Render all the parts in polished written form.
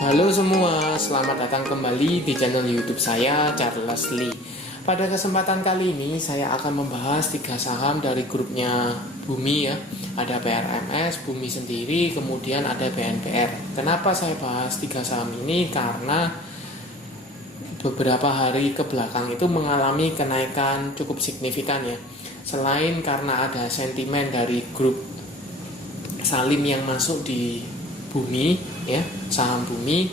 Halo semua, selamat datang kembali di channel YouTube saya, Charles Lee. Pada kesempatan kali ini saya akan membahas 3 saham dari grupnya Bumi ya. Ada PRMS, Bumi sendiri, kemudian ada BNPR. Kenapa saya bahas 3 saham ini? Karena beberapa hari ke belakang itu mengalami kenaikan cukup signifikan ya. Selain karena ada sentimen dari grup Salim yang masuk di Bumi ya, saham Bumi.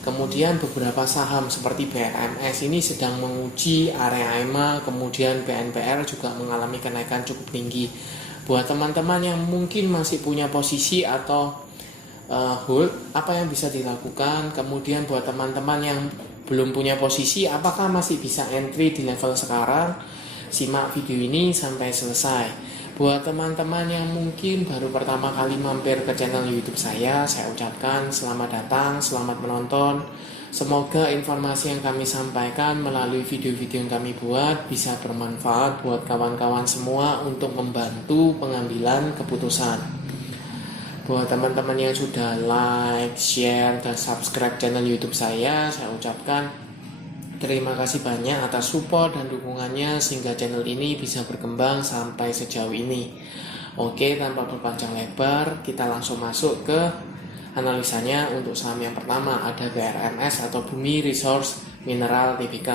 Kemudian beberapa saham seperti BRMS ini sedang menguji area EMA, kemudian BNPR juga mengalami kenaikan cukup tinggi. Buat teman-teman yang mungkin masih punya posisi atau hold, apa yang bisa dilakukan? Kemudian buat teman-teman yang belum punya posisi, apakah masih bisa entry di level sekarang? Simak video ini sampai selesai. Buat teman-teman yang mungkin baru pertama kali mampir ke channel YouTube saya ucapkan selamat datang, selamat menonton. Semoga informasi yang kami sampaikan melalui video-video yang kami buat bisa bermanfaat buat kawan-kawan semua untuk membantu pengambilan keputusan. Buat teman-teman yang sudah like, share, dan subscribe channel YouTube saya ucapkan terima kasih banyak atas support dan dukungannya sehingga channel ini bisa berkembang sampai sejauh ini. Oke, tanpa berpanjang lebar, kita langsung masuk ke analisanya. Untuk saham yang pertama ada BRMS atau Bumi Resource Mineral Tbk.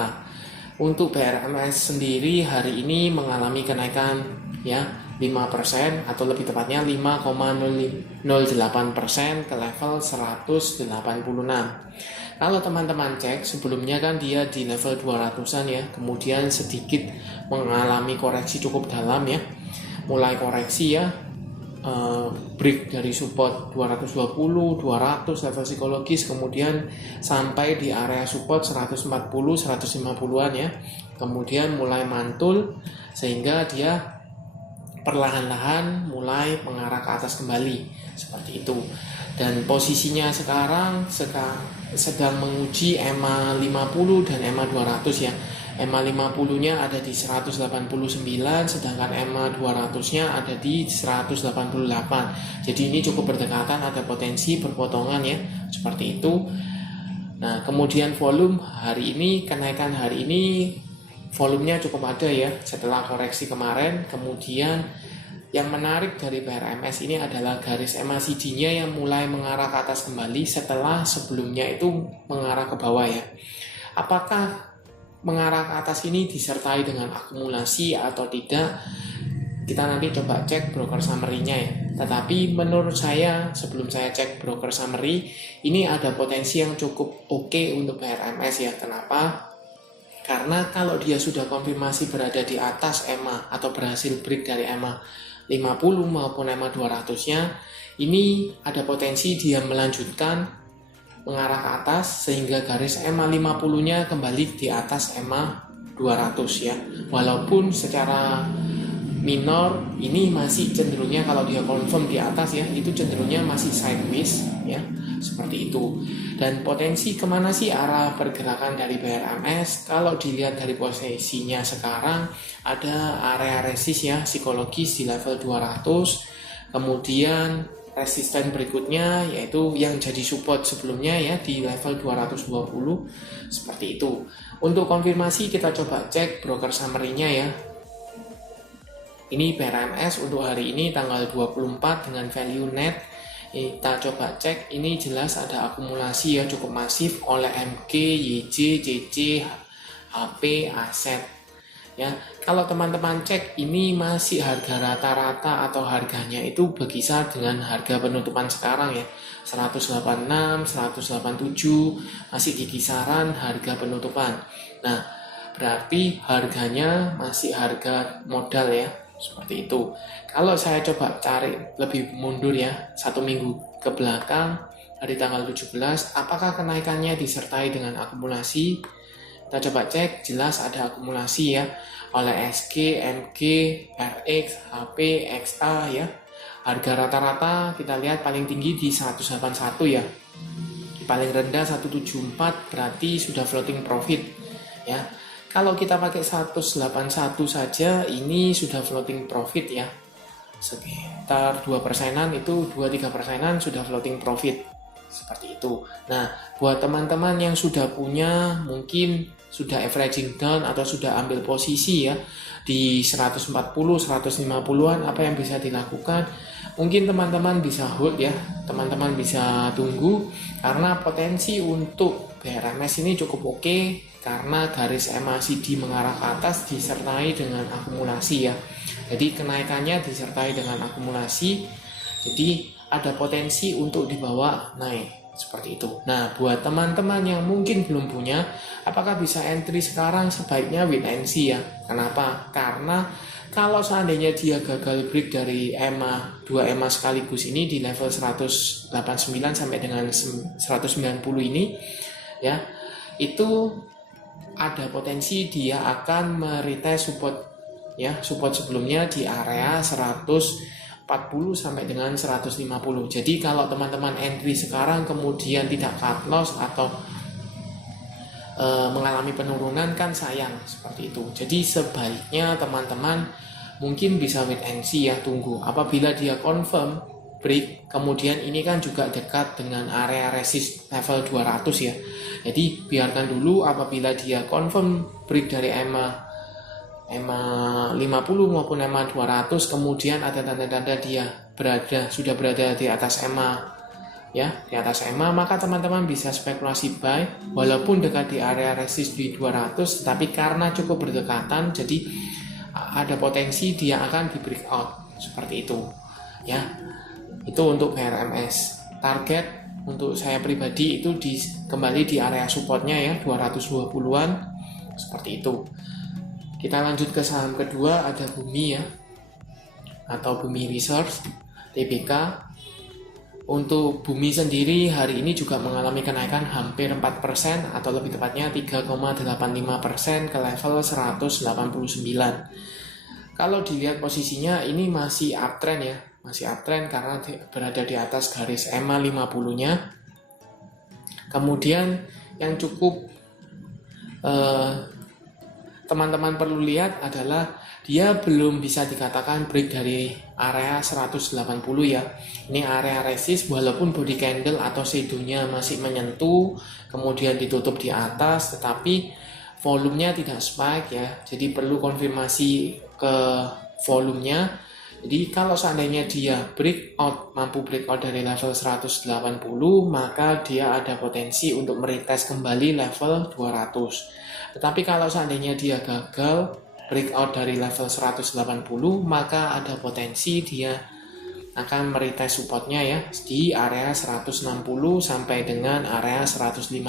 Untuk BRMS sendiri hari ini mengalami kenaikan ya 5% atau lebih tepatnya 5,08% ke level 186. Kalau teman-teman cek sebelumnya kan dia di level 200-an ya, kemudian sedikit mengalami koreksi cukup dalam ya, mulai koreksi ya, break dari support 220, 200 level psikologis, kemudian sampai di area support 140, 150-an ya, kemudian mulai mantul sehingga dia perlahan-lahan mulai mengarah ke atas kembali seperti itu. Dan posisinya sekarang sedang menguji EMA 50 dan EMA 200 ya. EMA 50 nya ada di 189, sedangkan EMA 200 nya ada di 188. Jadi ini cukup berdekatan, ada potensi berpotongan ya, seperti itu. Nah kemudian volume hari ini, kenaikan hari ini volumenya cukup ada ya setelah koreksi kemarin. Kemudian yang menarik dari BRMS ini adalah garis MACD-nya yang mulai mengarah ke atas kembali setelah sebelumnya itu mengarah ke bawah ya. Apakah mengarah ke atas ini disertai dengan akumulasi atau tidak? Kita nanti coba cek broker summary-nya ya. Tetapi menurut saya sebelum saya cek broker summary, ini ada potensi yang cukup oke untuk BRMS ya. Kenapa? Karena kalau dia sudah konfirmasi berada di atas EMA atau berhasil break dari EMA 50 maupun EMA 200-nya, ini ada potensi dia melanjutkan mengarah ke atas sehingga garis EMA 50-nya kembali di atas EMA 200 ya. Walaupun secara minor ini masih cenderungnya kalau dia confirm di atas ya, itu cenderungnya masih sideways ya, seperti itu. Dan potensi kemana sih arah pergerakan dari BRMS? Kalau dilihat dari posisinya sekarang ada area resist ya psikologis di level 200, kemudian resisten berikutnya yaitu yang jadi support sebelumnya ya di level 220 seperti itu. Untuk konfirmasi kita coba cek broker summary-nya ya. Ini BRMS untuk hari ini tanggal 24 dengan value net. Kita coba cek, ini jelas ada akumulasi ya cukup masif oleh MG, YJ, CC, HP, aset. Ya, kalau teman-teman cek ini masih harga rata-rata atau harganya itu berkisar dengan harga penutupan sekarang ya. 186, 187 masih di kisaran harga penutupan. Nah, berarti harganya masih harga modal ya. Seperti itu. Kalau saya coba cari lebih mundur ya, 1 minggu ke belakang dari tanggal 17, apakah kenaikannya disertai dengan akumulasi? Kita coba cek, jelas ada akumulasi ya oleh SG, MG, RX, HP, XA ya. Harga rata-rata kita lihat paling tinggi di 181 ya. Paling rendah 174 berarti sudah floating profit ya. Kalau kita pakai 181 saja ini sudah floating profit ya. Sekitar 2%-an itu 2-3%-an sudah floating profit. seperti itu. Nah, buat teman-teman yang sudah punya, mungkin sudah averaging down atau sudah ambil posisi ya di 140, 150-an, apa yang bisa dilakukan? Mungkin teman-teman bisa hold ya, teman-teman bisa tunggu, karena potensi untuk BRMS ini cukup oke, karena garis MACD mengarah ke atas disertai dengan akumulasi ya. Jadi kenaikannya disertai dengan akumulasi, jadi ada potensi untuk dibawa naik seperti itu. Nah, buat teman-teman yang mungkin belum punya, apakah bisa entry sekarang? Sebaiknya wait and see ya. Kenapa? Karena kalau seandainya dia gagal break dari EMA, 2 EMA sekaligus ini di level 189 sampai dengan 190 ini ya, itu ada potensi dia akan meretest support ya, support sebelumnya di area 140 sampai dengan 150. Jadi kalau teman-teman entry sekarang kemudian tidak cut loss atau mengalami penurunan kan sayang seperti itu. Jadi sebaiknya teman-teman mungkin bisa wait and see ya, tunggu. Apabila dia confirm break, kemudian ini kan juga dekat dengan area resist level 200 ya. Jadi biarkan dulu, apabila dia confirm break dari EMA 50 maupun EMA 200, kemudian ada tanda-tanda dia sudah berada di atas EMA ya, di atas EMA, maka teman-teman bisa spekulasi buy walaupun dekat di area resist di 200, tapi karena cukup berdekatan jadi ada potensi dia akan di breakout seperti itu ya. Itu untuk BRMS. Target untuk saya pribadi itu kembali di area supportnya ya, 220-an seperti itu. Kita lanjut ke saham kedua, ada Bumi ya, atau Bumi Resource TBK. Untuk Bumi sendiri hari ini juga mengalami kenaikan hampir 4% atau lebih tepatnya 3,85% ke level 189. Kalau dilihat posisinya ini masih uptrend ya, masih uptrend karena berada di atas garis EMA 50-nya. Kemudian yang cukup teman-teman perlu lihat adalah dia belum bisa dikatakan break dari area 180 ya. Ini area resist, walaupun body candle atau shadow-nya masih menyentuh, kemudian ditutup di atas, tetapi volumenya tidak spike ya. Jadi perlu konfirmasi ke volumenya. Jadi kalau seandainya dia mampu breakout dari level 180, maka dia ada potensi untuk meretest kembali level 200. Tetapi kalau seandainya dia gagal breakout dari level 180, maka ada potensi dia akan meretest supportnya ya di area 160 sampai dengan area 156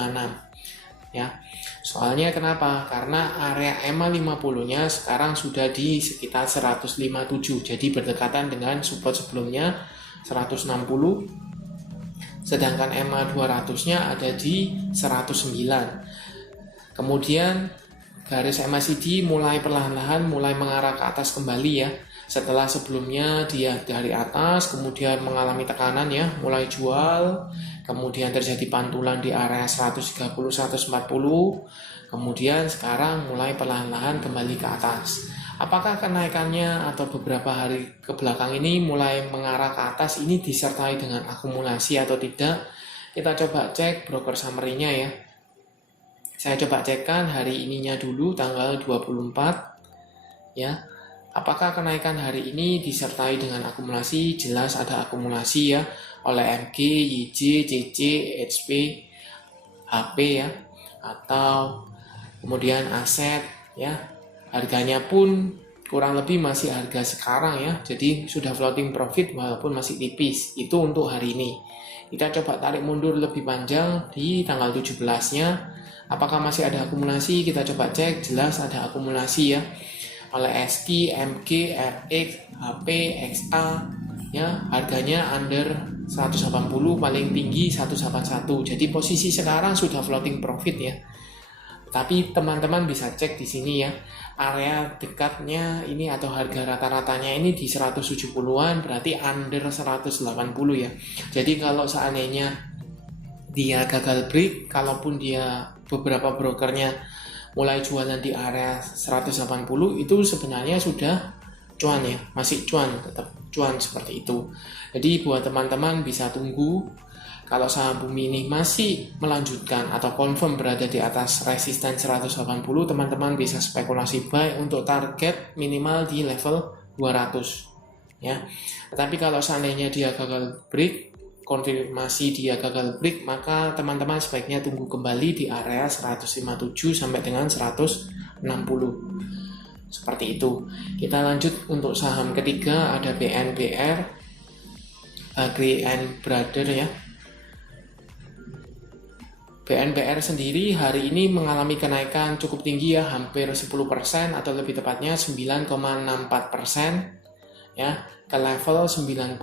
ya. Soalnya kenapa? Karena area EMA 50-nya sekarang sudah di sekitar 157, jadi berdekatan dengan support sebelumnya 160, sedangkan EMA 200-nya ada di 109. Kemudian garis MACD mulai perlahan-lahan mulai mengarah ke atas kembali ya. Setelah sebelumnya dia dari atas kemudian mengalami tekanan ya, mulai jual, kemudian terjadi pantulan di area 130 140, kemudian sekarang mulai perlahan-lahan kembali ke atas. Apakah kenaikannya atau beberapa hari ke belakang ini mulai mengarah ke atas ini disertai dengan akumulasi atau tidak? Kita coba cek broker summary-nya ya. Saya coba cekkan hari ininya dulu, tanggal 24 ya. Apakah kenaikan hari ini disertai dengan akumulasi? Jelas ada akumulasi ya, oleh MG, YJ, CC, HP, HP ya, atau kemudian aset ya. Harganya pun kurang lebih masih harga sekarang ya, jadi sudah floating profit walaupun masih tipis. Itu untuk hari ini. Kita coba tarik mundur lebih panjang di tanggal 17-nya. Apakah masih ada akumulasi? Kita coba cek, jelas ada akumulasi ya, oleh ST, MG, RX, HP, XA ya, harganya under 180, paling tinggi 181. Jadi posisi sekarang sudah floating profit ya. Tapi teman-teman bisa cek di sini ya, area dekatnya ini atau harga rata-ratanya ini di 170-an, berarti under 180 ya. Jadi kalau seandainya dia gagal break, kalaupun dia beberapa brokernya mulai jualan di area 180, itu sebenarnya sudah cuan ya, masih cuan, tetap cuan seperti itu. Jadi buat teman-teman bisa tunggu Kalau saham Bumi ini masih melanjutkan atau confirm berada di atas resisten 180, teman-teman bisa spekulasi buy untuk target minimal di level 200 ya. Tetapi kalau seandainya dia gagal break, konfirmasi dia gagal break, maka teman-teman sebaiknya tunggu kembali di area 157 sampai dengan 160. Seperti itu. Kita lanjut untuk saham ketiga, ada BNBR, Agri and Brother ya. BNBR sendiri hari ini mengalami kenaikan cukup tinggi ya, hampir 10% atau lebih tepatnya 9,64% ya, ke level 91.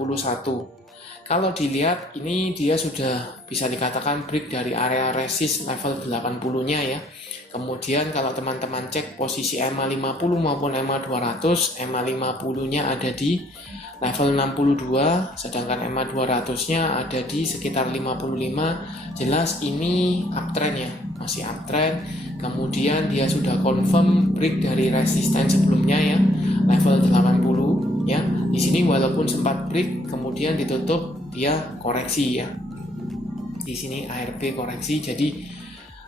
Kalau dilihat ini dia sudah bisa dikatakan break dari area resist level 80-nya ya. Kemudian kalau teman-teman cek posisi EMA 50 maupun EMA 200, EMA 50-nya ada di level 62, sedangkan EMA 200-nya ada di sekitar 55. Jelas ini uptrend ya, masih uptrend. Kemudian dia sudah confirm break dari resisten sebelumnya ya, level 80 ya. Di sini walaupun sempat break, kemudian ditutup dia koreksi ya. Di sini ARB koreksi, jadi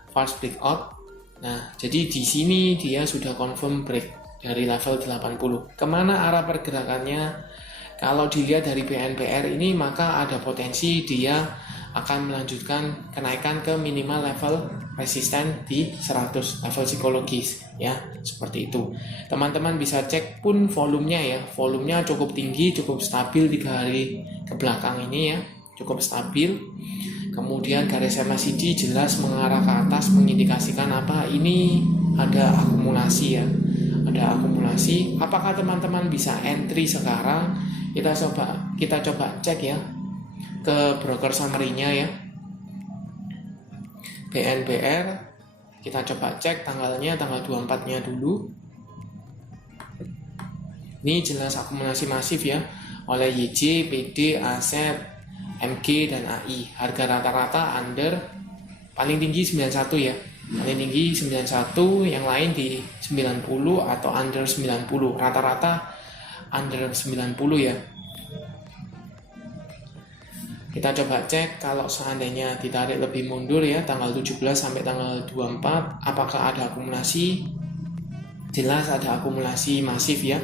false breakout. Nah, jadi di sini dia sudah confirm break dari level 80. Kemana arah pergerakannya? Kalau dilihat dari BNBR ini, maka ada potensi dia akan melanjutkan kenaikan ke minimal level resisten di 100, level psikologis ya, seperti itu. Teman-teman bisa cek pun volumenya ya, volumenya cukup tinggi, cukup stabil 3 hari ke belakang ini ya, cukup stabil. Kemudian garis MACD jelas mengarah ke atas, mengindikasikan apa? Ini ada akumulasi ya, ada akumulasi. Apakah teman-teman bisa entry sekarang? Kita coba cek ya ke broker summary-nya ya. BNBR kita coba cek tanggalnya, tanggal 24-nya dulu. Ini jelas akumulasi masif ya oleh YJ, PD, Aset, MG dan AI. Harga rata-rata under paling tinggi 91 ya. Paling tinggi 91, yang lain di 90 atau under 90. Rata-rata under 90 ya. Kita coba cek kalau seandainya ditarik lebih mundur ya, tanggal 17 sampai tanggal 24, apakah ada akumulasi? Jelas ada akumulasi masif ya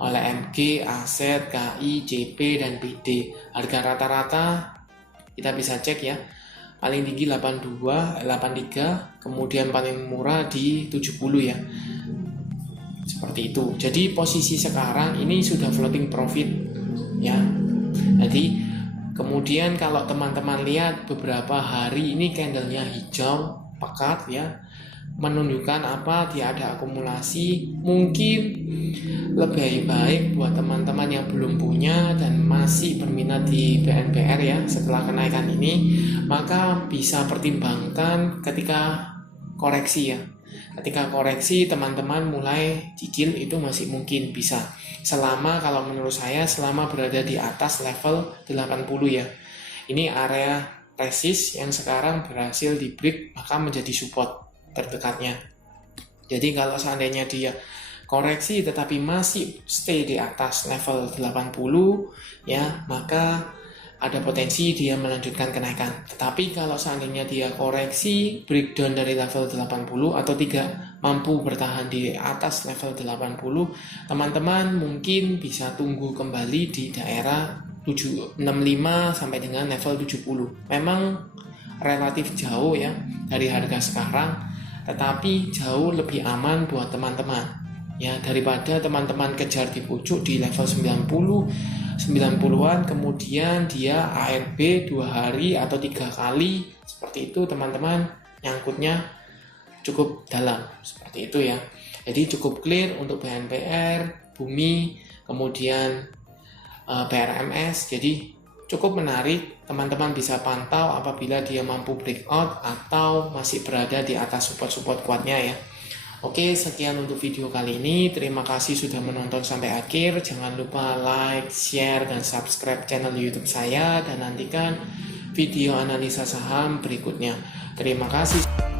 oleh MG, Aset, KI, JP, dan PD. Harga rata-rata kita bisa cek ya, paling tinggi 82, 83, kemudian paling murah di 70 ya. Seperti itu. Jadi posisi sekarang ini sudah floating profit ya. Jadi kemudian kalau teman-teman lihat beberapa hari ini candlenya hijau pekat ya, menunjukkan apa? Dia ada akumulasi. Mungkin lebih baik buat teman-teman yang belum punya dan masih berminat di BNBR ya setelah kenaikan ini, maka bisa pertimbangkan ketika koreksi ya. Ketika koreksi teman-teman mulai cicil itu masih mungkin bisa. Selama kalau menurut saya selama berada di atas level 80 ya. Ini area resist yang sekarang berhasil di break, maka menjadi support terdekatnya. Jadi kalau seandainya dia koreksi tetapi masih stay di atas level 80 ya, maka ada potensi dia melanjutkan kenaikan. Tetapi kalau seandainya dia koreksi breakdown dari level 80 atau tidak mampu bertahan di atas level 80, teman-teman mungkin bisa tunggu kembali di daerah 65 sampai dengan level 70. Memang relatif jauh ya dari harga sekarang, tetapi jauh lebih aman buat teman-teman ya, daripada teman-teman kejar di pucuk di level 90-an, kemudian dia ARB 2 hari atau 3 kali seperti itu, teman-teman nyangkutnya cukup dalam seperti itu ya. Jadi cukup clear untuk BNBR, Bumi, kemudian PRMS. Jadi cukup menarik, teman-teman bisa pantau apabila dia mampu breakout atau masih berada di atas support-support kuatnya ya. Oke, sekian untuk video kali ini. Terima kasih sudah menonton sampai akhir. Jangan lupa like, share, dan subscribe channel YouTube saya, dan nantikan video analisa saham berikutnya. Terima kasih.